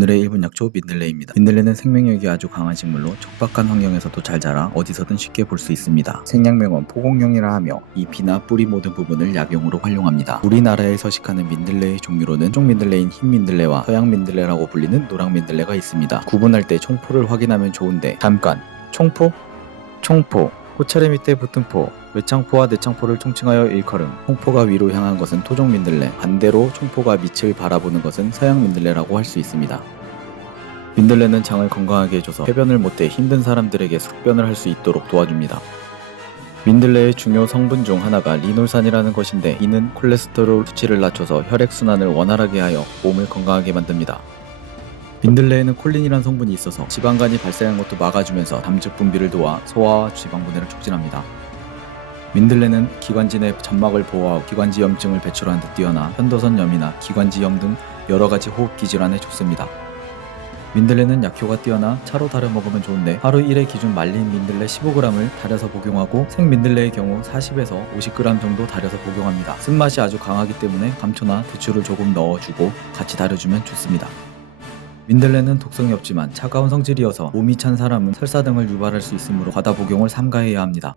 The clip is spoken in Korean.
오늘의 1분 약초 민들레입니다. 민들레는 생명력이 아주 강한 식물로 척박한 환경에서도 잘 자라 어디서든 쉽게 볼 수 있습니다. 생략명은 포공용이라 하며 잎이나 뿌리 모든 부분을 약용으로 활용합니다. 우리나라에 서식하는 민들레의 종류로는 쪽 민들레인 흰 민들레와 서양 민들레라고 불리는 노랑 민들레가 있습니다. 구분할 때 총포를 확인하면 좋은데 잠깐 총포? 총포 꽃차례 밑에 붙은 포 외창포와 내창포를 총칭하여 일컬음 홍포가 위로 향한 것은 토종 민들레 반대로 총포가 밑을 바라보는 것은 서양 민들레라고 할 수 있습니다. 민들레는 장을 건강하게 해줘서 排변을 못해 힘든 사람들에게 숙변을 할 수 있도록 도와줍니다. 민들레의 중요 성분 중 하나가 리놀산이라는 것인데 이는 콜레스테롤 수치를 낮춰서 혈액순환을 원활하게 하여 몸을 건강하게 만듭니다. 민들레에는 콜린이라는 성분이 있어서 지방간이 발생한 것도 막아주면서 담즙 분비를 도와 소화와 지방 분해를 촉진합니다. 민들레는 기관지 내 점막을 보호하고 기관지 염증을 배출하는 데 뛰어나 편도선염이나 기관지염 등 여러 가지 호흡기 질환에 좋습니다. 민들레는 약효가 뛰어나 차로 달여 먹으면 좋은데 하루 1회 기준 말린 민들레 15g을 달여서 복용하고 생 민들레의 경우 40에서 50g 정도 달여서 복용합니다. 쓴맛이 아주 강하기 때문에 감초나 대추를 조금 넣어주고 같이 달여주면 좋습니다. 민들레는 독성이 없지만 차가운 성질이어서 몸이 찬 사람은 설사 등을 유발할 수 있으므로 과다 복용을 삼가해야 합니다.